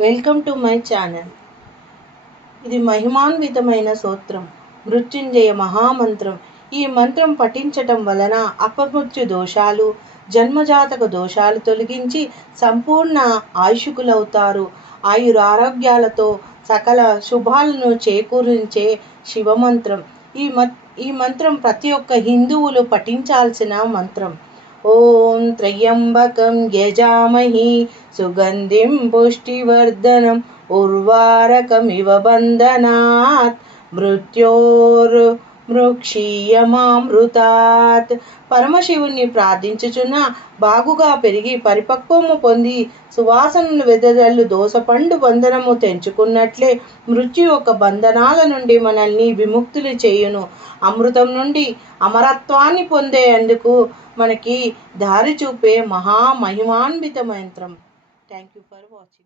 Welcome to my channel. ఇది మహిమాన్వితమైన స్తోత్రం, మృత్యుంజయ మహామంత్రం. ఈ మంత్రం పఠించటం వలన అపమృత్యు దోషాలు, జన్మజాతక దోషాలు తొలగించి సంపూర్ణ ఆయుషుకులవుతారు. ఆయురారోగ్యాలతో సకల శుభాలను చేకూరించే శివమంత్రం. ఈ మంత్రం ప్రతి ఒక్క హిందువులు పఠించాల్సిన మంత్రం. ఓం త్రయంబకం యజామహి సుగంధిం పుష్టివర్ధనం ఉర్వారకమివ బంధనాత్ మృత్యోర్ముక్షీయమామృతాత్. పరమశివుణ్ణి ప్రార్థించుచున్న బాగుగా పెరిగి పరిపక్వము పొంది సువాసనలు వెదజల్లు దోసపండు బంధనము తెంచుకున్నట్లే మృత్యు యొక్క బంధనాల నుండి మనల్ని విముక్తులు చేయును. అమృతం నుండి అమరత్వాన్ని పొందేందుకు మనకి దారి చూపే మహామహిమాన్విత మంత్రం. Thank you for watching.